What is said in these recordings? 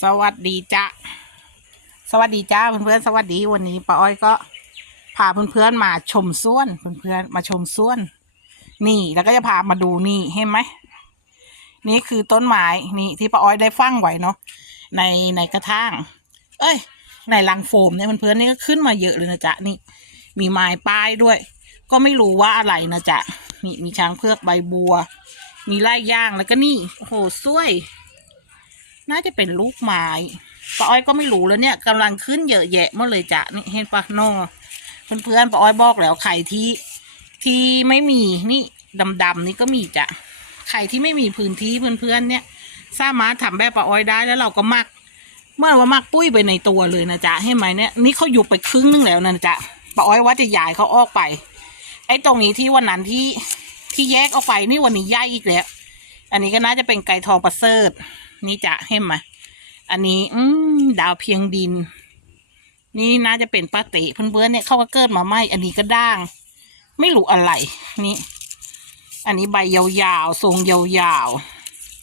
สวัสดีจ้าสวัสดีจ้าเพื่อนๆสวัสดีวันนี้ป้าอ้อยก็พาเพื่อนๆมาชมสวนเพื่อนๆมาชมสวน นี่แล้วก็จะพามาดูนี่เห็นไหมนี่คือต้นไม้นี่ที่ป้าอ้อยได้ฟังไว้เนาะในในกระถางเอ้ย ในลังโฟมเนี่ยเพื่อนๆนี่ก็ขึ้นมาเยอะเลยนะจ๊ะนี่ มีไม้ป้ายด้วย ก็ไม่รู้ว่าอะไรนะจ๊ะนี่มีช้างเพือกใบบัว มีไล่ย่างแล้วก็นี่โอ้โหสวย น่าจะเป็นลูกไม้ป้าอ้อยก็ไม่รู้แล้วเนี่ยกำลังขึ้นเยอะแยะหมดเลยจ้ะนี่เห็นปะโน่เพื่อนๆป้าอ้อยบอกแล้วไข่ที่ที่ไม่มีนี่ดำๆนี่ก็มีจ้ะไข่ที่ไม่มีพื้นที่เพื่อนๆเนี่ย สามารถทำแบบป้าอ้อยได้แล้วเราก็มักเมื่อว่ามักปุ้ยไปในตัวเลยนะจ๊ะเห็นไหมเนี่ยนี่เขาอยู่ไปครึ่งนึงแล้วนะจ๊ะป้าอ้อยว่าจะย้ายเขาออกไป ไอ้ตรงนี้ที่วันนั้นที่ที่แยกออกไปนี่วันนี้ย้ายอีกแล้ว อันนี้ก็น่าจะเป็นไก่ทองประเสริฐ นี่จะเห็นไหมอันนี้ อืมดาวเพียงดิน นี่น่าจะเป็นป้าติเพื่อนๆเนี่ยเขาก็เกิดมาไหมอันนี้ก็ด่าง ไม่รู้อะไร นี่ อันนี้ใบยาวๆทรงยาว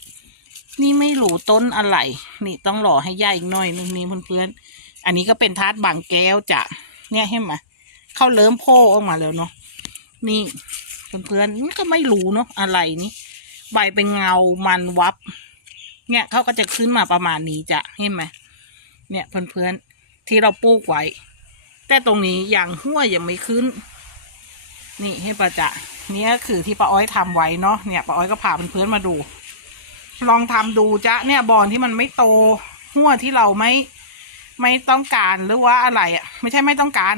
ๆนี่ไม่รู้ต้นอะไร นี่ต้องรอให้ย่อีกหน่อยนึงนี่เพื่อนๆอันนี้ก็เป็นทาสบางแก้วจ้ะเนี่ยเห็นไหมเข้าเริ่มโผล่ออกมาแล้วเนาะนี่เพื่อนๆนี่ก็ไม่รู้เนาะอะไรนี่ใบเป็นเงามันวับ เนี่ยเขาก็จะขึ้นมาประมาณนี้จ้ะเห็นไหมเนี่ยเพื่อนๆที่เราปลูกไว้ แต่ตรงนี้อย่างหัวยังไม่ขึ้น นี่ให้ประจะเนี่ยคือที่ป้าอ้อยทำไว้เนาะเนี่ยป้าอ้อยก็พาเพื่อนๆมาดู ลองทำดูจ้ะเนี่ยบอนที่มันไม่โตหัวที่เราไม่ไม่ต้องการหรือว่าอะไรอะ ไม่ใช่ไม่ต้องการ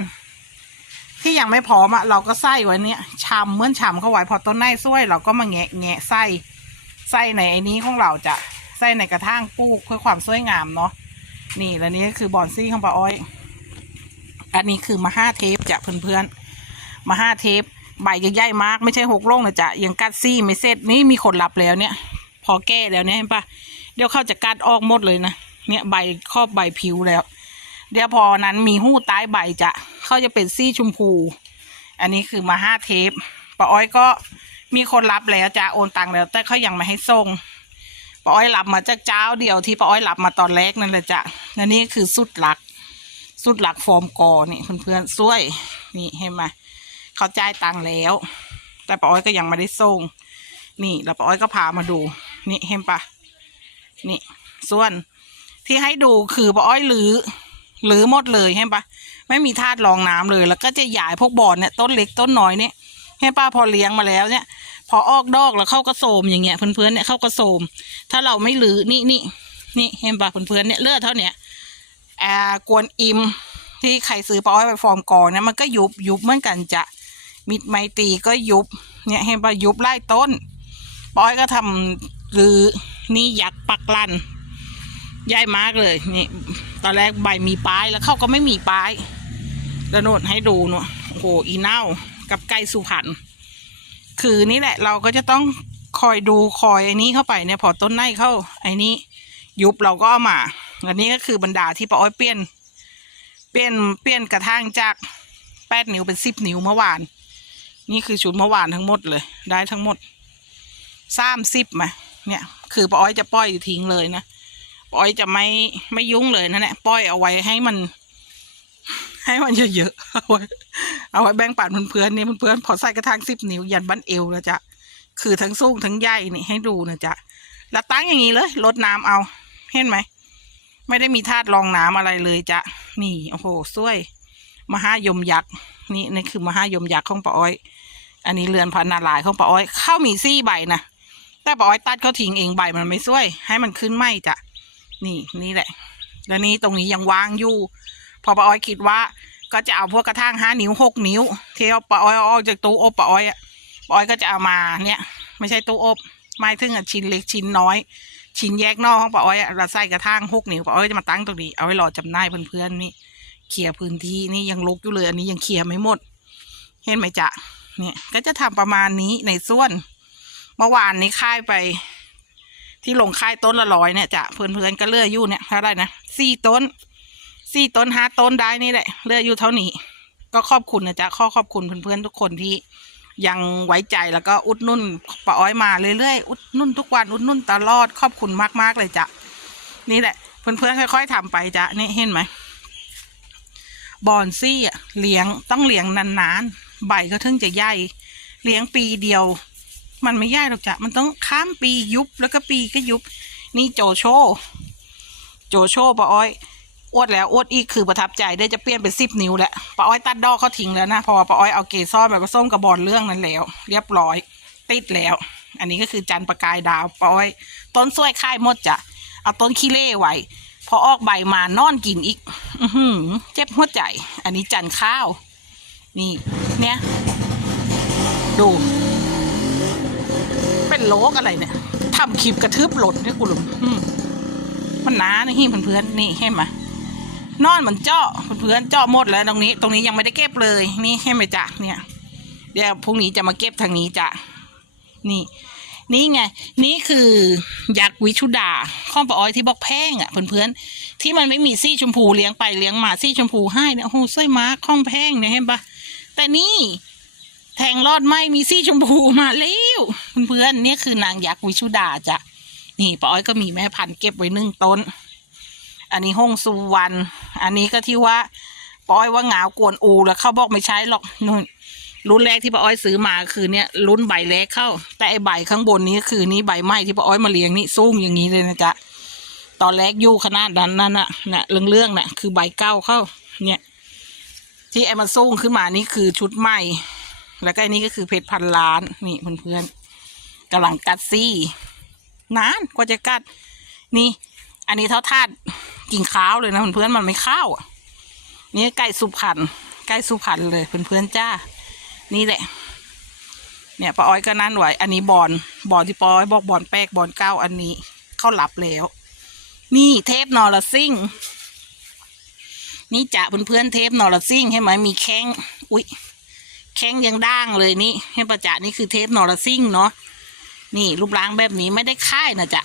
ที่ยังไม่พร้อมอะเราก็ใส่ไว้เนี่ยชำเมื่อนชำเข้าไว้พอต้นไม้ซ้วย เราก็มาแงะแงะไส้ไส้ในไอ้นี้ของเราจะ ไส้ในกระถางปลูกเพื่อความสวยงามเนาะนี่แล้วนี่ก็คือบอนซี่ของป้าอ้อย อันนี้คือมาห้าเทปจะเพื่อนๆมาห้าเทป ใบจะใหญ่มากไม่ใช่หกโล่งนะจ๊ะยังกัดซี่ไม่เสร็จนี่มีคนรับแล้วเนี่ย พอแก้แล้วเนี่ยเห็นปะเดี๋ยวเขาจะกัดออกหมดเลยนะเนี่ยใบครอบใบผิวแล้ว เดี๋ยวพอนั้นมีหู้ใต้ใบจะเขาจะเป็นซี่ชมพู อันนี้คือมาห้าเทปป้าอ้อยก็มีคนรับแล้วจะโอนตังค์แล้ว แต่เขายังไม่ให้ส่ง ป้าอ้อยรับมาจากเจ้าเดียวที่ป้าอ้อยรับมาตอนแรกนั่นแหละจ้ะและนี่คือสุดหลัก สุดหลักฟอร์มกอนี่เพื่อนๆช่วย นี่เห็นไหมเขาจ่ายตังค์แล้ว แต่ป้าอ้อยก็ยังไม่ได้ส่ง นี่แล้วป้าอ้อยก็พามาดู นี่เห็นปะนี่ ส่วนที่ให้ดูคือป้าอ้อยลือลือหมดเลยเห็นปะไม่มีธาตุรองน้ำเลย แล้วก็จะใหยายพวกบอนเนี่ยต้นเล็กต้นน้อยเนี่ย เห็นปะพอเลี้ยงมาแล้วเนี่ย พอออกดอกแล้วเข้ากระโสมอย่างเงี้ยเพื่อนๆเนี่ยเข้ากระโสม ถ้าเราไม่ลือนี่นี่นี่เห็นป่ะเพื่อนๆเนี่ยเลือดเท่าเนี้ยอ่ากวนอิมที่ใครซื้อป้าอ้อยไปฟอร์มกอเนี่ยมันก็ยุบยุบเหมือนกันจะมิดไมตีก็ยุบ เนี่ยเห็นป่ะยุบไล่ต้นป้าอ้อยก็ทำหรือนี่ยักษ์ปักลันใหญ่มากเลยนี่ ตอนแรกใบมีปลายแล้วเข้าก็ไม่มีปลายแล้วโน่นให้ดูเนอะโอ้โหอีเน่า กับไก่สุพรรณคือนี่แหละเราก็จะต้องคอยดูคอยไอ้นี้เข้าไปเนี่ยพอต้นไม้เข้าไอ้นี้ยุบเราก็เอามาอันนี้ก็คือบรรดาที่ป้าอ้อยเปลี่ยน เปลี่ยนเปลี่ยนกระทั่งจากแปดนิ้วเป็นสิบนิ้วเมื่อวาน นี่คือชุดเมื่อวานทั้งหมดเลย ได้ทั้งหมดสามสิบมาเนี่ย คือป้าอ้อยจะปล่อยทิ้งเลยนะป้าอ้อยจะไม่ไม่ยุ่งเลยนะเนี่ยปล่อยเอาไว้ให้มัน ให้มันเยอะๆเอาไว้เอาไว้แบ่งปันเพื่อนๆนี่เพื่อนๆพอใส่กระถางสิบนิ้วยันบั้นเอวแล้วจ้ะคือทั้งสูงทั้งใหญ่นี่ให้ดูนะจ๊ะแล้วตั้งอย่างนี้เลยลดน้ำเอา เห็นไหม ไม่ได้มีธาตุรองน้ำอะไรเลยจ้ะนี่โอ้โหสวย มหายมยักษ์นี่นี่คือมหายมยักษ์ของป้าอ้อย อันนี้เรือนพันนาลายของป้าอ้อยเข้ามีซี่ใบนะแต่ป้าอ้อยตัดเขาทิ้งเองใบมันไม่สวย ให้มันขึ้นไหมจ้ะนี่นี่แหละ แล้วนี่ตรงนี้ยังวางอยู่ พอป้าอ้อยคิดว่า ก็จะเอาพวกกระทั่งห้านิ้วหกนิ้วเที่เอาป้าอ้อยออกจากตู้อบป้าอ้อยอะป้าอ้อยก็จะเอามาเนี่ย ไม่ใช่ตู้อบไม่ถึงชิ้นเล็กชิ้นน้อย ชิ้นแยกนอกของป้าอ้อยเราใส่กระทั่งหกนิ้วป้าอ้อยจะมาตั้งตรงนี้เอาไว้รอจำหน่ายเพื่อนๆนี่เคลียร์พื้นที่นี่ยังลกอยู่เลย อันนี้ยังเคลียร์ไม่หมด เห็นไหมจ๊ะเนี่ยก็จะทำประมาณนี้ในส่วน เมื่อวานนี้ค่ายไป ที่ลงค่ายต้นละร้อยเนี่ยจ้ะเพื่อนๆก็เลือกอยู่เนี่ยเท่าไรนะสี่ต้น สี่ต้นห้าต้นได้นี่แหละเลือกอยู่เท่านี้ ก็ขอบคุณนะจ๊ะข้อขอบคุณเพื่อนๆทุกคนที่ยังไว้ใจแล้วก็อุดนุ่นป้าอ้อยมาเรื่อยๆอุดนุ่นทุกวันอุดนุ่นตลอดขอบคุณมากๆเลยจ้ะนี่แหละ เพื่อนๆค่อย ๆทำไปจ้ะนี่เห็นไหมบอนซี่อะเลี้ยงต้องเลี้ยงนานๆใบก็ถึงจะใหญ่เลี้ยงปีเดียว มันไม่ใหญ่หรอกจ้ะมันต้องข้ามปียุบแล้วก็ปีก็ยุบ นี่โจโช โจโชป้าอ้อย อวดแล้วอวดอีกคือประทับใจได้จะเปลี่ยนเป็นสิบนิ้วแล้วป้าอ้อยตัดดอกเขาทิ้งแล้วนะเพราะว่าป้าอ้อยเอาเกสรแบบผสมกับบอลเรื่องนั้นแล้ว เรียบร้อย ติดแล้ว อันนี้ก็คือจันประกายดาวป้าอ้อย ต้นสวยค่ายหมดจ้ะเอาต้นขี้เล่ไว้พอออกใบมานอนกินอีก อือหือเจ็บหัวใจ อันนี้จันข้าว นี่ เนี่ย ดู เป็นโลกอะไรเนี่ยทำคลิปกระทืบหล่นเนี่ยกูหลุมมันหนานะฮิเพื่อนๆนี่เห็นไหม นอนเหมือนเจาะเพื่อนเจาะหมดแล้วตรงนี้ ตรงนี้ยังไม่ได้เก็บเลย นี่เห็นไหมจ๊ะเนี่ย เดี๋ยวพรุ่งนี้จะมาเก็บทางนี้จ้ะนี่ นี่ไง นี่คือยักษ์วิชุดาข้องปะอ้อยที่บอกแพงอะเพื่อนๆที่มันไม่มีซี่ชมพูเลี้ยงไปเลี้ยงมาซี่ชมพูให้เนี่ยโอ้โหสวยมากข้องแพงเนี่ยเห็นปะแต่นี่แทงรอดไหมมีซี่ชมพูมาแล้วเพื่อนๆนี่คือนางยักษ์วิชุดาจ้ะนี่ป้าอ้อยก็มีแม่พันธุ์เก็บไว้หนึ่งต้น อันนี้ห้องสุวรรณอันนี้ก็ที่ว่าป้อยว่าเหงากวนอูแล้วเขาบอกไม่ใช่หรอกนู่นรุ่นแรกที่ป้าอ้อยซื้อมาคือเนี่ยรุ่นใบเล็กเข้า แต่ไอใบข้างบนนี้คือนี่ใบไม้ที่ป้าอ้อยมาเลี้ยงนี่สูงอย่างนี้เลยนะจ๊ะตอนแรกอยู่ขนาดนั้นนั่นน่ะน่ะเรื่องๆน่ะ คือใบเก้าเข้า เนี่ย ที่ไอ้มันสูงขึ้นมานี่คือชุดใหม่แล้วก็อันนี้ก็คือเพชรพันล้านนี่เพื่อนๆกำลังกัดซี่นานกว่าจะกัด นี่ อันนี้เท่าทาด กิ่งข้าวเลยนะเพื่อนๆมันไม่ข้าวอะนี่ไก่สุพรรณไก่สุพรรณเลยเพื่อนๆจ้า นี่แหละ เนี่ยป้าอ้อยก็นั่นไหวอันนี้บอลบอลที่ป้าอ้อยบอกบอลแป๊กบอลเก้าอันนี้ เข้าหลับแล้ว นี่เทปนอร์ซิ่งนี่จะเพื่อนๆเทปนอร์ซิ่งใช่ไหมมีแข้ง อุ๊ยแข้งยังด่างเลยนี่ให้ประจักษ์นี่คือเทปนอร์ซิ่งเนาะ นี่รูปร่างแบบนี้ไม่ได้ค่ายนะจ๊ะ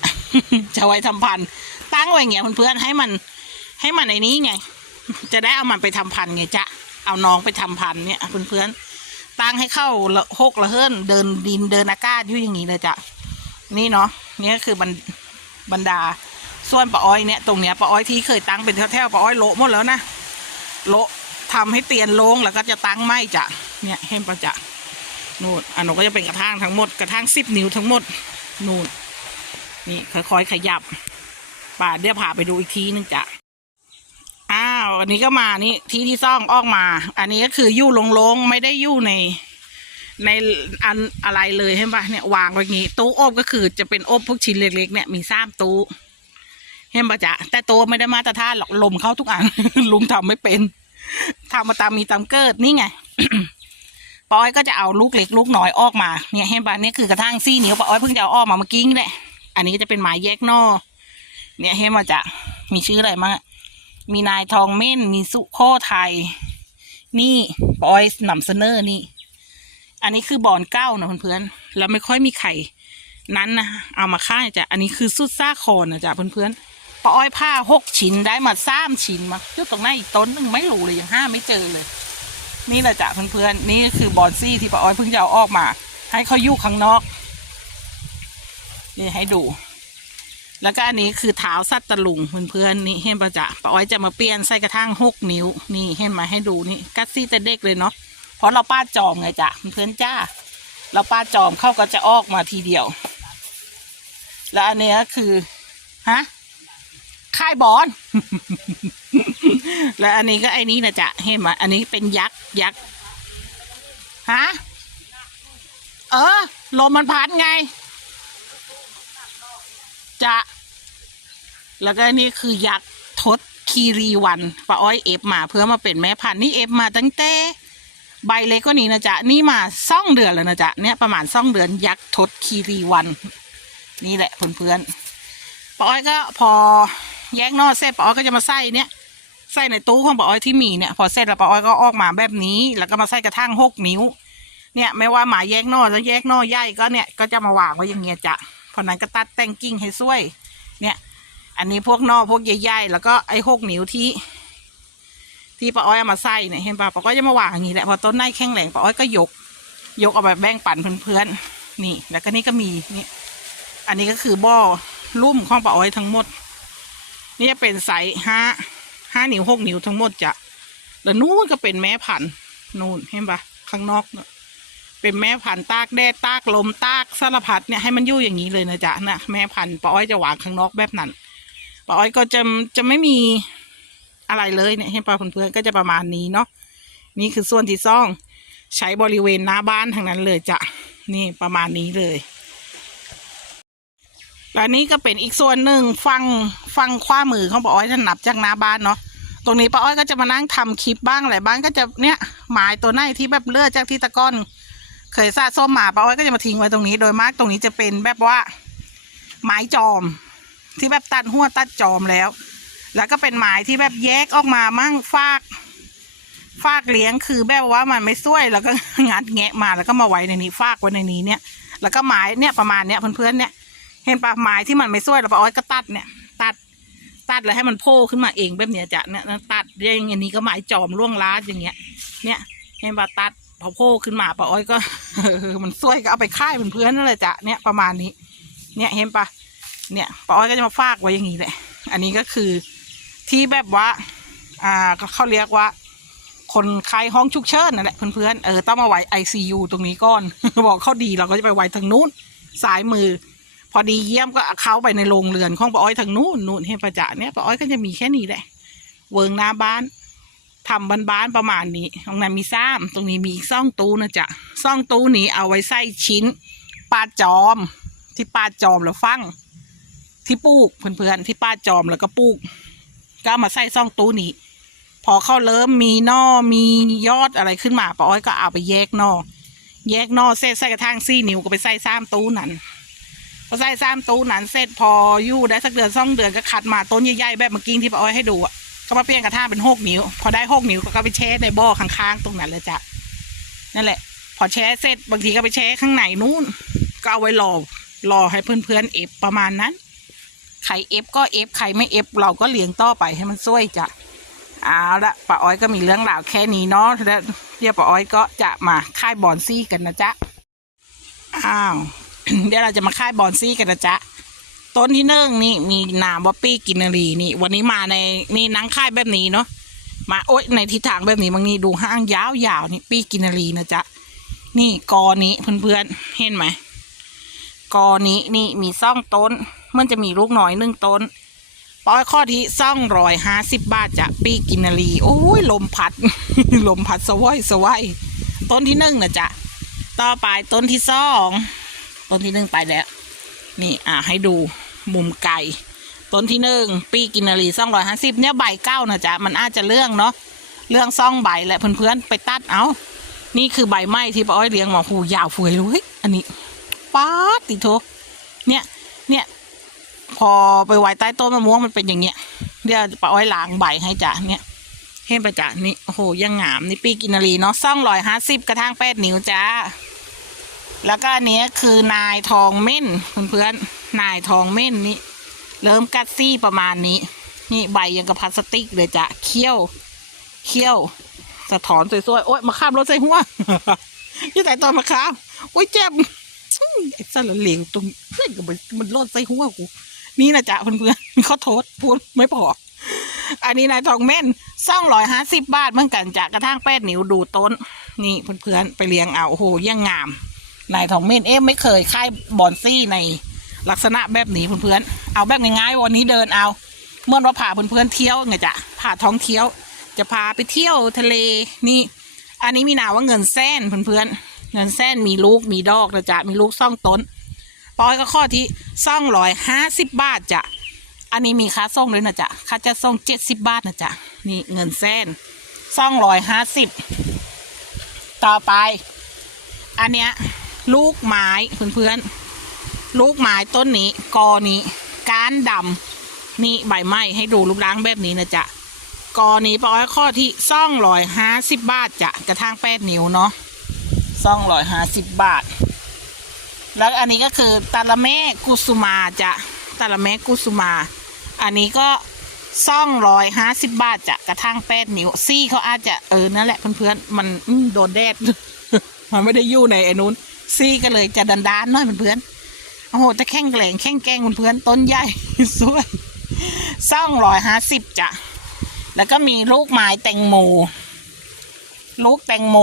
จะไว้ทำพันธุ์ตั้งไว้เงี้ยเพื่อนๆให้มัน ให้มันในนี้ไง จะได้เอามันไปทำพันธุ์ไงจ๊ะเอาน้องไปทำพันธุ์เนี่ยเพื่อนๆตั้งให้เข้าละหกละเฮิรนเดินดินเดินอากาศอยู่อย่างนี้เลยจ้ะนี่เนาะนี่ก็คือบรรบรรดาส่วนปะอ้อยเนี่ยตรงเนี้ยปะอ้อยที่เคยตั้งเป็นแถวๆปะอ้อยโละหมดแล้วนะโละทำให้เตียนโลงแล้วก็จะตั้งไม้จ้ะเนี่ยเห็นปะจ๊ะ นู่นอันนู้นก็จะเป็นกระถางทั้งหมดกระถางสิบนิ้วทั้งหมดนู่นนี่ค่อยๆขยับป่าเดี๋ยวพาไปดูอีกทีนึงจ้ะอ้าวอันนี้ก็มานี่ที่ที่ซ่องออกมา อันนี้ก็คืออยู่โลงๆไม่ได้ยู่ใน ในอันอะไรเลยเห็นปะเนี่ยวางไว้อย่างงี้ตู้อบก็คือจะเป็นอบพวกชิ้นเล็กๆเนี่ยมีสามตู้เห็นปะจ๊ะแต่ตัวไม่ได้มาตรฐานหรอกลมเข้าทุกอันลุงทำไม่เป็นทำมาตามมีตามเกิดนี่ไง ปาอ้อยก็จะเอาลูกเล็กลูกน้อยออกมาเนี่ยเห็นปะเนี่ยคือกระทั่งซี่นิ้วปาอ้อยเพิ่งจะเอาออกมาเมื่อกี้นี่แหละอันนี้ก็จะเป็นหมายแยกนอเนี่ยเห็นมาจะมีชื่ออะไรมั้งมีนายทองเม่นมีสุโคไทย นี่ปาอ้อยนำเสนอนี่ อันนี้คือบอนเก้านะเพื่อนๆแล้วไม่ค่อยมีไข่นั้นนะเอามาค่ายจ้ะอันนี้คือสุดซ่าคอนนะจ๊ะเพื่อนๆปาอ้อยผ้าหกชิ้นได้มาสามชิ้นมาอยู่ตรงหน้าอีกต้นหนึงไม่รู้เลยยังห้าไม่เจอเลย นี่แหละจ้ะเพื่อนๆนี่คือบอนซี่ที่ป้าอ้อยเพิ่งจะเอาออกมา ให้เขาอยู่ข้างนอก นี่ให้ดู แล้วก็อันนี้คือเท้าสัตว์ตะลุงเพื่อนๆนี่เห็นปะจ๊ะป้าอ้อยจะมาเปลี่ยนใส่กระทั่งหกนิ้ว นี่เห็นไหมให้ดูนี่กัดซี่แต่เด็กเลยเนาะเพราะเราป้าจอมไงจ้ะเพื่อนๆจ้าเราป้าจอมเข้าก็จะออกมาทีเดียว แล้วอันนี้คือฮะค่ายบอล แล้วอันนี้ก็ไอ้นี้นะจ๊ะเห็นไหมอันนี้เป็นยักษ์ยักษ์ฮะเออลมมันพัดไงจะแล้วก็อันนี้คือยักษ์ทศคีรีวันป้าอ้อยเอฟมาเพื่อมาเป็นแม่พันธุ์นี่เอฟมาตั้งแต่ใบเล็กก็นี้นะจ๊ะนี่มาซ่องเดือนแล้วนะจ๊ะเนี่ยประมาณซ่องเดือนยักษ์ทศคีรีวันนี่แหละเพื่อนๆป้าอ้อยก็พอแยกนอกเสร็จป้าอ้อยก็จะมาใส่เนี่ย ใส่ในตู้ของป้าอ้อยที่มีเนี่ย พอเสร็จแล้วป้าอ้อยก็ออกมาแบบนี้ แล้วก็มาใส่กระทั่งหกนิ้ว เนี่ยไม่ว่าหมาแยกนอกแล้วแยกนอกใหญ่ก็เนี่ยก็จะมาวางไว้อย่างเงี้ยจ้ะเพราะนั้นก็ตัดแต่งกิ่งให้สวย เนี่ย อันนี้พวกนอกพวกใหญ่ๆแล้วก็ไอ้หกนิ้วที่ ที่ป้าอ้อยเอามาใส่เนี่ยเห็นป่ะป้าอ้อยจะมาวางอย่างนี้แหละพอต้นไม้แข็งแรงป้าอ้อยก็ยก ยกเอาไปแบ่งปันเพื่อนๆนี่ แล้วก็นี่ก็มีนี่ อันนี้ก็คือบ่อลุ่มของป้าอ้อยทั้งหมด นี่จะเป็นไซส์ห้า ห้านิ้วหกนิ้วทั้งหมดจะแล้วนู้นก็เป็นแม่พันธุ์นู่นเห็นปะข้างนอกเนอะเป็นแม่พันธุ์ตากแดดตากลมตากสารพัดเนี่ยให้มันอยู่อย่างนี้เลยนะจ๊ะนะแม่พันธุ์ป้าอ้อยจะวางข้างนอกแบบนั้นป้าอ้อยก็จะจะไม่มีอะไรเลยเนี่ยเห็นปะเพื่อนๆก็จะประมาณนี้เนาะนี่คือส่วนที่ซ่อง ใช้บริเวณหน้าบ้านทั้งนั้นเลยจ้ะนี่ประมาณนี้เลยและนี้ก็เป็นอีกส่วนหนึ่งฟังฟังขว้ามือของป้าอ้อยถ้านับจากหน้าบ้านเนาะ ตรงนี้ป้าอ้อยก็จะมานั่งทำคลิปบ้างอะไรบ้างก็จะเนี่ยหมายตัวไหนที่แบบเลือดจากที่ตะก้อน เคยสะส้มมาป้าอ้อยก็จะมาทิ้งไว้ตรงนี้ โดยมากตรงนี้จะเป็นแบบว่า ไม้จอม ที่แบบตัดหัวตัดจอมแล้ว แล้วก็เป็นไม้ที่แบบแยกออกมามั่งฟาก ฟากเลี้ยงคือแบบว่ามันไม่ช่วยแล้วก็งัดแงะมาแล้วก็มาไว้ในนี้ ฟากไว้ในนี้เนี่ย แล้วก็ไม้เนี่ยประมาณเนี้ยเพื่อนๆเนี่ย เห็นปะไม้ที่มันไม่ช่วยเราปะอ้อยก็ตัดเนี่ย ตัดแล้วให้มันโผล่ขึ้นมาเองแบบเนี้ยจ้ะเนี่ยตัดอย่างอันนี้ก็ไม้จอมล่วงล้าอย่างเงี้ย เนี่ยเห็นปะตัดพอโผล่ขึ้นมาปะอ้อยก็มันช่วยก็เอาไปค่ายเพื่อนๆนั่นแหละจ้ะเนี่ยประมาณนี้ เนี่ยเห็นปะเนี่ยปะอ้อยก็จะมาฟากไว้อย่างนี้แหละ อันนี้ก็คือที่แบบว่า อ่าเขาเรียกว่า คนไข้ห้องฉุกเฉินนั่นแหละเพื่อนๆเออต้องมาไว้ไอซียูตรงนี้ก่อนบอกเขาดีเราก็จะไปไว้ทางนู้นซ้ายมือ อดีเยี่ยมก็เข้าไปในโรงเรือนของป้าอ้อยทางนู้นนู่นเห็นประจะเนี่ยป้าอ้อยก็จะมีแค่นี้แหละ เวิงหน้าบ้านทำบ้านๆประมาณนี้ตรงนั้นมีซ้ำตรงนี้มีอีกซ่องตู้นะจ๊ะซ่องตู้นี้เอาไว้ใส่ชิ้นปลาจอม ที่ปลาจอมแล้วฟังที่ปลูกเพื่อนๆที่ป้าจอมแล้วก็ปลูก ก็เอามาใส่ซ่องตู้นี้ พอเข้าเริ่มมีนอมียอดอะไรขึ้นมาป้าอ้อยก็เอาไปแยกนอแยกนอเสร็จใส่กระถางซี่นิ้วก็ไปใส่ซ้ำตู้นั้น พอใส่ซ้ำตู้นั้นเสร็จพออยู่ได้สักเดือนสองเดือนก็คัดมาต้นใหญ่ๆแบบเมื่อกี้ที่ป้าอ้อยให้ดูอะก็มาเปลี่ยนกระถางเป็นหกนิ้ว พอได้หกนิ้วก็ไปแช่ในบ่อข้างๆตรงนั้นเลยจ้ะนั่นแหละ พอแช่เสร็จบางทีก็ไปแช่ข้างในนู้นก็เอาไว้รอรอให้เพื่อนๆเอฟประมาณนั้นใครเอฟก็เอฟใครไม่เอฟเราก็เลี้ยงต่อไปให้มันช่วยจ้ะเอาละป้าอ้อยก็มีเรื่องราวแค่นี้เนาะแล้วเดี๋ยวป้าอ้อยก็จะมาค่ายบอนซี่กันนะจ๊ะอ้าว เดี๋ยวเราจะมาค่ายบอนซี่กันนะจ๊ะต้นที่หนึ่งนี่มีนามว่าปี้กินารีนี่ วันนี้มาในนี่นังค่ายแบบนี้เนาะมาโอ๊ยในทิศทางแบบนี้บางนี่ดูห้างยาวๆนี่ปี้กินารีนะจ๊ะนี่กอนี้เพื่อนๆเห็นไหมกอนี้นี่มีซ่องต้น มันจะมีลูกน้อยหนึ่งต้นปอยข้อที่ซ่องร้อยห้าสิบบาทจะปีกินารีโอ้ยลมพัด ลมพัดสวอยสวายต้นที่หนึ่งนะจ๊ะต่อไปต้นที่สอง ต้นที่หนึ่งไปแล้ว นี่อะให้ดูมุมไก่ต้นที่หนึ่งปีกินารีซ่องร้อยห้าสิบเนี่ยใบเก้านะจ๊ะมันอาจจะเรื่องเนาะเรื่องซ่องใบแหละเพื่อนๆไปตัดเอานี่คือใบไม้ที่ป้าอ้อยเลี้ยงมาหูยาวฟือยเลยอันนี้ป๊าดติโทเนี่ยเนี่ยพอไปไว้ใต้ต้นมะม่วงมันเป็นอย่างเงี้ยเดี๋ยวป้าอ้อยล้างใบให้จ้ะเนี่ยเห็นปะจ้ะนี่โอ้โหยังงามนี่ปีกินารีเนาะซ่องร้อยห้าสิบกระทางแปดนิ้วจ้า แล้วก็อันเนี้ยคือนายทองเม่นเพื่อนๆนายทองเม่นนี่เริ่มกัดซี่ประมาณนี้ นี่ใบยังกับพลาสติกเลยจ้ะเคี้ยวเคี้ยว สะท้อนสวยๆโอ๊ยมาข้ามรถใส่หัวยี่แต่ตอนมาข้ามโอ๊ยเจ็บไอ้สารเหลวตรงเล่นกับมันมันรถใส่หัวกูนี่นะจ๊ะเพื่อนๆขอโทษพูดไม่พออันนี้นายทองเม่นซ่องร้อยห้าสิบบาทเหมือนกันจ้ะกระทั่งแปดนิ้วดูต้น นี่เพื่อนๆไปเลี้ยงเอาโอ้โหยังงาม นายทองเม่นเอ๊ะไม่เคยค่ายบอนซี่ในลักษณะแบบนี้เพื่อนๆเอาแบบง่ายๆวันนี้เดินเอา เมื่อเราพาเพื่อนๆเที่ยวไงจ้ะพาท้องเที่ยว จะพาไปเที่ยวทะเลนี่ อันนี้มีนาว่าเงินแส้นเพื่อนๆเงินแส้นมีลูกมีดอกนะจ๊ะมีลูกซ่องต้นปอยก็ข้อที่ซ่องร้อยห้าสิบบาทจ้ะอันนี้มีค่าส่งด้วยนะจ๊ะค่าจะส่งเจ็ดสิบบาทนะจ๊ะนี่เงินแสนซ่องร้อยห้าสิบต่อไป อันเนี้ย ลูกไม้เพื่อนๆลูกไม้ต้นนี้กอนี้ก้านดำนี่ใบไม้ให้ดูรูปร่างแบบนี้นะจ๊ะกอนี้ปอ้อยข้อที่ซ่องร้อยห้าสิบบาทจ้ะกระทั่งแปดนิ้วเนาะซ่องร้อยห้าสิบบาท แล้วอันนี้ก็คือตาละเมกุสุมาจ้ะตาละเมกุสุมา อันนี้ก็ซ่องร้อยห้าสิบบาทจ้ะกระทั่งแปดนิ้วซี่เขาอาจจะเออนั่นแหละเพื่อนๆมันอืมโดนแดดมันไม่ได้อยู่ในไอ้นู้น ซี่ก็เลยจะดันดานน้อยเพื่อนโอ้โหจะแข้งแกล่งแข้งแกล้งเพื่อนต้นใหญ่สวยซ่องร้อยห้าสิบจ้ะแล้วก็มีลูกไม้แตงโม ลูกแตงโม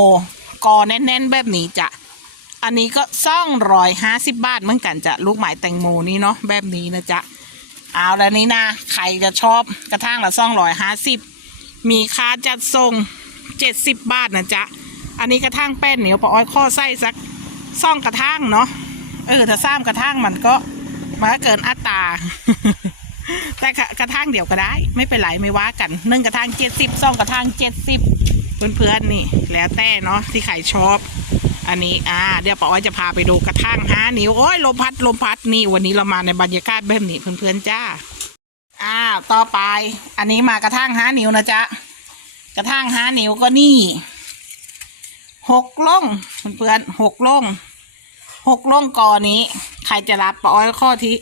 กอแน่นๆแบบนี้จ้ะอันนี้ก็ซ่องร้อยห้าสิบบาทเหมือนกันจ้ะลูกไม้แตงโมนี่เนาะแบบนี้นะจ๊ะเอาแล้วนี้นะใครจะชอบกระทั่งละซ่องร้อยห้าสิบมีค่าจัดส่งเจ็ดสิบบาทนะจ๊ะอันนี้กระทั่งแป้นเหนียวปะอ้อยข้อไส้สัก ซ่องกระทั่งเนาะเออถ้าซ้ำกระทั่งมันก็มันก็เกินอัตราแต่กระทั่งเดี๋ยวก็ได้ ไม่เป็นไรไม่ว่ากันหนึ่งกระทั่งเจ็ดสิบสองกระทั่งเจ็ดสิบเพื่อนๆนี่ แล้วแต่เนาะที่ใครชอบ อันนี้อ่า เดี๋ยวปออ้อยจะพาไปดูกระทั่งห้านิ้วโอ้ยลมพัดลมพัดนี่วันนี้เรามาในบรรยากาศแบบนี้เพื่อนๆจ้าอ่าต่อไป อันนี้มากระทั่งห้านิ้วนะจ๊ะกระทั่งห้านิ้วก็นี่ หกล่องเพื่อนๆหกล่องหกล่องกอนี้ ใครจะรับปออ้อยข้อที่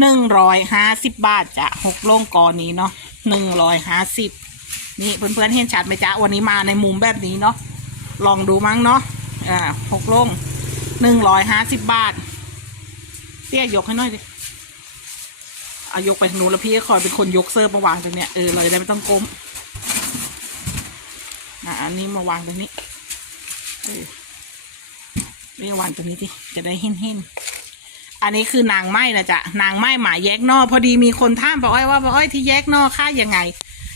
หนึ่งร้อยห้าสิบบาทจะหกล่องกอนี้เนาะหนึ่งร้อยห้าสิบนี่เพื่อนๆเห็นชัดไหมจ๊ะวันนี้มาในมุมแบบนี้เนาะลองดูมั้งเนาะอ่าหกล่องหนึ่งร้อยห้าสิบบาท เตี้ยยกให้หน่อยดิเอายกไปทางนู้นแล้วพี่ก็คอยเป็นคนยกเซิร์มาวางตรงเนี้ยเออเราจะได้ไม่ต้องก้มอะอันนี้มาวางตรงนี้ เรียกวันตัวนี้สิจะได้เห็นเห็นอันนี้คือนางไม้นะจ๊ะนางไม้หมายแยกนอพอดีมีคนท่ามบออ้อยว่าบออ้อยที่แยกนอค่ายังไง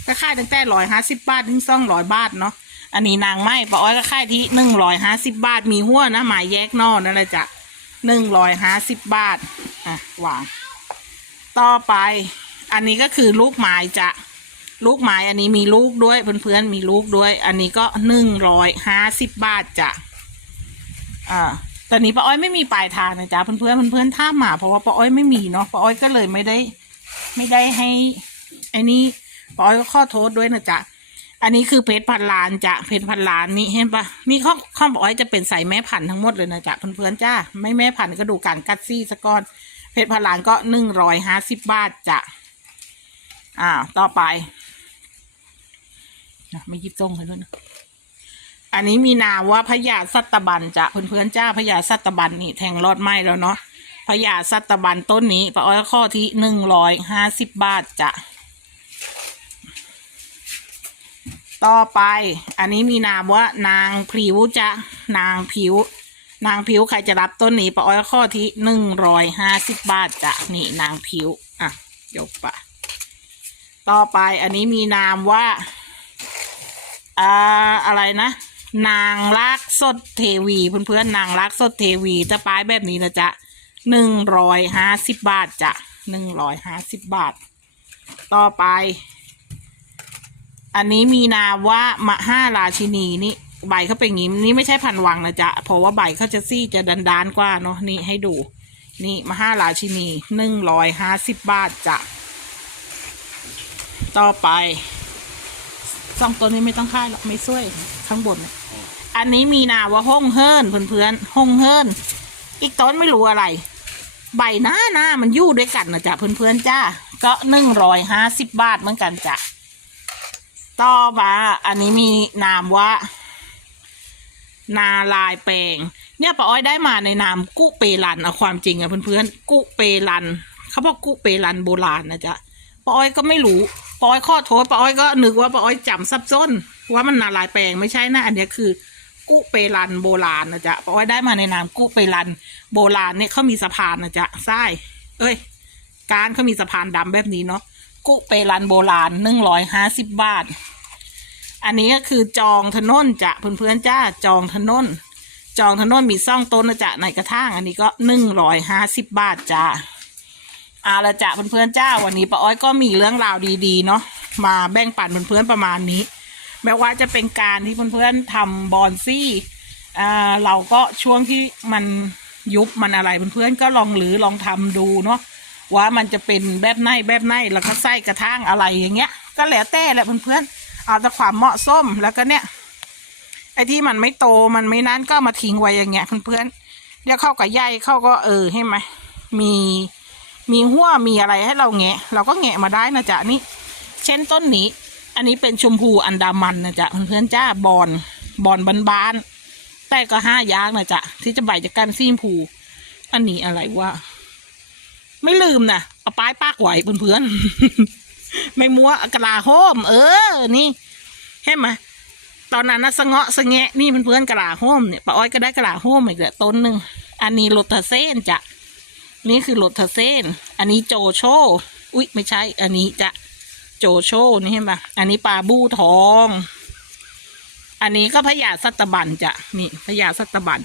ก็ค่ายตั้งแต่ร้อยห้าสิบบาทถึงสองร้อยบาทเนาะอันนี้นางไม้ปออ้อยก็ค่ายที่หนึ่งร้อยห้าสิบบาทมีหัวนะหมายแยกนอนั่นแหละจ้ะหนึ่งร้อยห้าสิบบาทอะวาง ต่อไป อันนี้ก็คือลูกไม้จ้ะ ลูกไม้อันนี้มีลูกด้วยเพื่อนๆมีลูกด้วย อันนี้ก็หนึ่งร้อยห้าสิบบาทจ้ะอ่าตอนนี้ป้าอ้อยไม่มีปลายทางนะจ๊ะเพื่อนเพื่อนๆเพื่อนๆท่ามมาเพราะว่าป้าอ้อยไม่มีเนาะป้าอ้อยก็เลยไม่ได้ ไม่ได้ให้ไอ้นี่ป้าอ้อยก็ขอโทษด้วยนะจ๊ะอันนี้คือเพชรพันล้านจ้ะเพชรพันล้านนี่เห็นปะนี่ข้อข้อป้าอ้อยจะเป็นใส่แม่พันธุ์ทั้งหมดเลยนะจ๊ะเพื่อนเพื่อนๆจ้าไม่แม่พันธุ์ก็ดูการกัดซี่สะก้อน เพชรพันล้านก็หนึ่งร้อยห้าสิบบาทจ้ะอ่าต่อไป นะไม่ยิบตรงให้ด้วยนะอันนี้มีนามว่าพญาสัตบันจ้ะเพื่อนๆจ้าพญาสัตบันนี่แทงรอดไหมแล้วเนาะพญาสัตบันต้นนี้ปะอ้อยข้อที่หนึ่งร้อยห้าสิบบาทจ้ะต่อไปอันนี้มีนามว่านางผิวจ้ะนางผิว นางผิวใครจะรับต้นนี้ปะอ้อยข้อที่หนึ่งร้อยห้าสิบบาทจ้ะนี่นางผิวอะยกปะต่อไปอันนี้มีนามว่า อ่าอะไรนะ นางรักสดเทวีเพื่อนๆนางรักสดเทวีจะป้ายแบบนี้นะจ๊ะหนึ่งร้อยห้าสิบบาทจ้ะหนึ่งร้อยห้าสิบบาท ต่อไป อันนี้มีนาว่ามห้าราชินีนี่ใบเขาเป็นอย่างนี้นี่ไม่ใช่พันวังนะจ๊ะเพราะว่าใบเขาจะซี่จะดันดานกว่าเนาะนี่ให้ดู นี่มห้าราชินีหนึ่งร้อยห้าสิบบาทจ้ะต่อไป สองตัวนี้ไม่ต้องค่ายหรอกไม่ช่วยข้างบนเนี่ยอันนี้มีนาว่าห้องเฮิรนเพื่อนๆห้องเฮิรนอีกต้นไม่รู้อะไร ใบหน้าหน้ามันอยู่ด้วยกันนะจ๊ะเพื่อนๆจ้าก็หนึ่งร้อยห้าสิบบาทเหมือนกันจ้ะต่อมาอันนี้มีนามว่า นาลายแปลงเนี่ยป้าอ้อยได้มาในนามกุเปรันเอาความจริงอะเพื่อนๆกุเปรันเขาบอกกุเปรันโบราณนะจ๊ะ ป้าอ้อยก็ไม่รู้ป้าอ้อยข้อโทษป้าอ้อยก็นึกว่าป้าอ้อยจำซับซ้อนว่ามันนาลายแปลงไม่ใช่นะ อันนี้คือ กุเปรันโบราณนะจ๊ะป้าอ้อยได้มาในนามกุเปรันโบราณเนี่ยเขามีสะพานนะจ๊ะใช่เอ้ย การเขามีสะพานดำแบบนี้เนาะกุเปรันโบราณหนึ่งร้อยห้าสิบบาท อันนี้ก็คือจองถนนจ้ะเพื่อนๆจ้าจองถนนจองถนนมีซ่องต้นนะจ๊ะในกระถางอันนี้ก็หนึ่งร้อยห้าสิบบาทจ้า เอาละจ้ะเพื่อนๆจ้าวันนี้ป้าอ้อยก็มีเรื่องราวดีๆเนาะมาแบ่งปันเพื่อนๆประมาณนี้ แม้ว่าจะเป็นการที่เพื่อนๆทำบอนซี่เราก็ช่วงที่มันยุบมันอะไรเพื่อนๆก็ลองหรือลองทำดูเนาะว่ามันจะเป็นแบบไหนแบบไหนแล้วก็ใส่กระทั่งอะไรอย่างเงี้ย ก็แล้วแต่แหละเพื่อนๆเอาแต่ความเหมาะสมแล้วก็เนี่ยไอ้ที่มันไม่โตมันไม่นั้นก็มาทิ้งไว้อย่างเงี้ยเพื่อนๆเดี๋ยวเข้ากับใยเข้าก็เออให้ไหมมี มีหัวมีอะไรให้เราแงะ เราก็แงะมาได้นะจ๊ะนี่ เช่นต้นนี้ อันนี้เป็นชมพูอันดามันนะจ๊ะเพื่อนๆจ้าบอนบอนบานๆแต่ก็ห้ายากนะจ๊ะที่จะใบจะกันซีมพู อันนี้อะไรวะไม่ลืมนะเอาป้ายปากไหวเพื่อนๆไม่มัวกะลาโฮม เออ นี่เห็นไหมตอนนั้นนะสะเงาะสะแงะนี่เพื่อนๆกะลาโฮมเนี่ยป้าอ้อยก็ได้กะลาโฮมอีกแล้วต้นหนึ่งอันนี้โรตาเซนจ้ะ นี่คือโรตาเซนอันนี้โจโช อุ๊ย ไม่ใช่ อันนี้จะโจโช นี่เห็นปะอันนี้ปลาบูทอง อันนี้ก็พญาสัตบันจ้ะ นี่พญาสัตบัน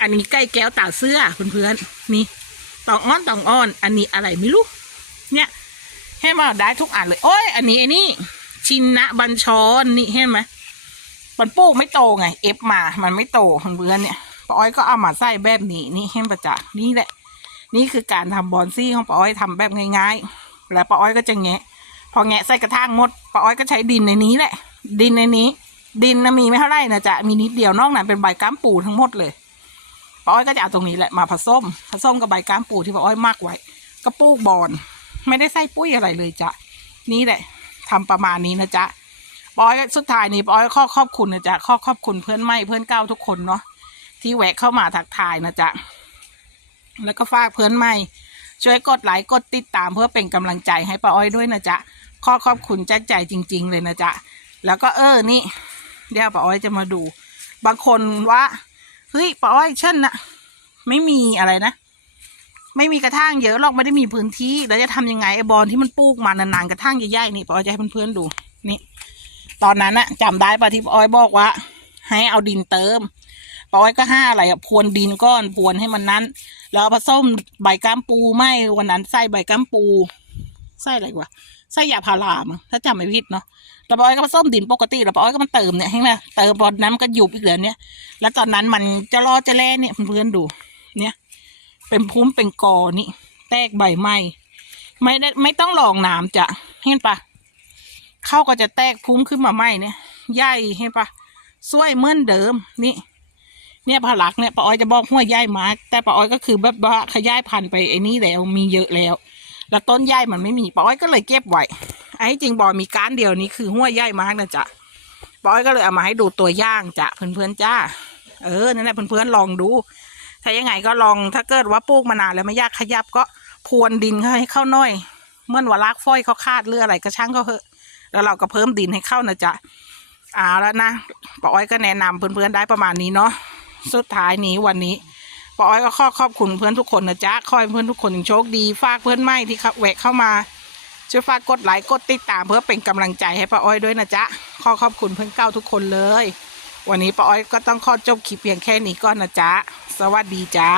อันนี้ใกล้แก้วตาเสื้อเพื่อนๆ นี่ตองอ้อนตองอ้อน อันนี้อะไรไม่รู้ เนี่ย ให้มาได้ทุกอันเลย โอ้ย อันนี้ไอ้นี่ชินนะบัญชร นี่เห็นไหมมันปลูกไม่โตไง เอฟมา มันไม่โตเพื่อนๆเนี่ยป้าอ้อยก็เอามาใส่แบบนี้ นี่เห็นประจักษ์นี่แหละ นี่คือการทำบอนซี่ของป้าอ้อยทำแบบง่ายๆ แล้วป้าอ้อยก็จะแงะ พอแงะใส่กระถางหมดป้าอ้อยก็ใช้ดินในนี้แหละ ดินในนี้ ดินนะมีไม่เท่าไหร่นะจ๊ะมีนิดเดียวนอกนั้นเป็นใบก้ามปูทั้งหมดเลยป้าอ้อยก็จะเอาตรงนี้แหละมาผสมผสมกับใบก้ามปูที่ป้าอ้อยมักไว้ก็ปลูกบอนไม่ได้ใส่ปุ้ยอะไรเลยจ้ะนี่แหละทำประมาณนี้นะจ๊ะปอยสุดท้ายนี้ปอยข้อขอบคุณนะจ๊ะข้อขอบคุณเพื่อนไม่เพื่อนเก้าทุกคนเนาะที่แวะเข้ามาทักทายนะจ๊ะ แล้วก็ฝากเพื่อนไม่ ช่วยกดไลค์กดติดตามเพื่อเป็นกำลังใจให้ป้าอ้อยด้วยนะจ๊ะข้อขอบคุณจากใจจริง ๆ เลยนะจ๊ะแล้วก็เออนี่ เดี๋ยวป้าอ้อยจะมาดู บางคนว่าเฮ้ยป้าอ้อยเช่นนะไม่มีอะไรนะ ไม่มีกระถางเยอะหรอกไม่ได้มีพื้นที่แล้วจะทำยังไงไอ้บอลที่มันปลูกมานานๆกระถางใหญ่ๆนี่ปออยจะให้เพื่อนๆดูนี่ตอนนั้นอะจำได้ปะที่ปออยบอกว่า ให้เอาดินเติมปออยก็ห้าอะไรอะพรวนดินก้อนพรวนให้มันนั้น แล้วผสมใบก้ามปูไม่วันนั้นใส่ใบก้ามปูใส่อะไรวะใส่ยาพารามั้งถ้าจำไม่ผิดเนาะแล้วปอยก็ผสมดินปกติแล้วปอยก็มาเติมเนี่ยให้ไหมเติมพอน้ำมันก็ยุบอีกเหลือเนี่ย แล้วตอนนั้นมันจะรอจะแล่เนี่ยเพื่อนดู เนี่ย เป็นพุ่มเป็นกอนี่ แตกใบไม้ไม่ได้ไม่ต้องลองน้ำจะเห็นปะเข้าก็จะแตกพุ่มขึ้นมาใหมเนี่ยใหญ่เห็นปะสวยเหมือนเดิมนี่ เนี่ยผลักเนี่ยป้าอ้อยจะบอกหัวใหญ่มาแต่ป้าอ้อยก็คือแบบว่าขยายพันธุ์ไปไอ้นี่แล้วมีเยอะแล้ว แล้วต้นใหญ่มันไม่มีป้าอ้อยก็เลยเก็บไว้ไอ้จริงบอมีก้านเดียวนี้คือหัวใหญ่มากนะจ๊ะป้าอ้อยก็เลยเอามาให้ดูตัวย่างจ้ะเพื่อนๆจ้าเออนั่นแหละเพื่อนๆลองดู ถ้ายังไงก็ลองถ้าเกิดว่าปลูกมานานแล้วไม่ยากขยับก็พรวนดินให้เข้าน่อยเมื่อวันลากฝ้อยเขาคาดเรืออะไรก็ช่างก็เหอะแล้วเราก็เพิ่มดินให้เข้านะจ๊ะเอาแล้วนะป้าอ้อยก็แนะนำเพื่อนๆได้ประมาณนี้เนาะ สุดท้ายนี้วันนี้ปออ้อยก็ขอขอบคุณเพื่อนทุกคนนะจ๊ะขอให้เพื่อนทุกคนโชคดีฝากเพื่อนใหม่ที่เขาแวะเข้ามาช่วยฝากกดไลค์กดติดตามเพื่อเป็นกำลังใจให้ปออ้อยด้วยนะจ๊ะขอขอบคุณเพื่อนเก้าทุกคนเลย วันนี้ปออ้อยก็ต้องขอจบคลิปเพียงแค่นี้ก่อนนะจ๊ะสวัสดีจ้า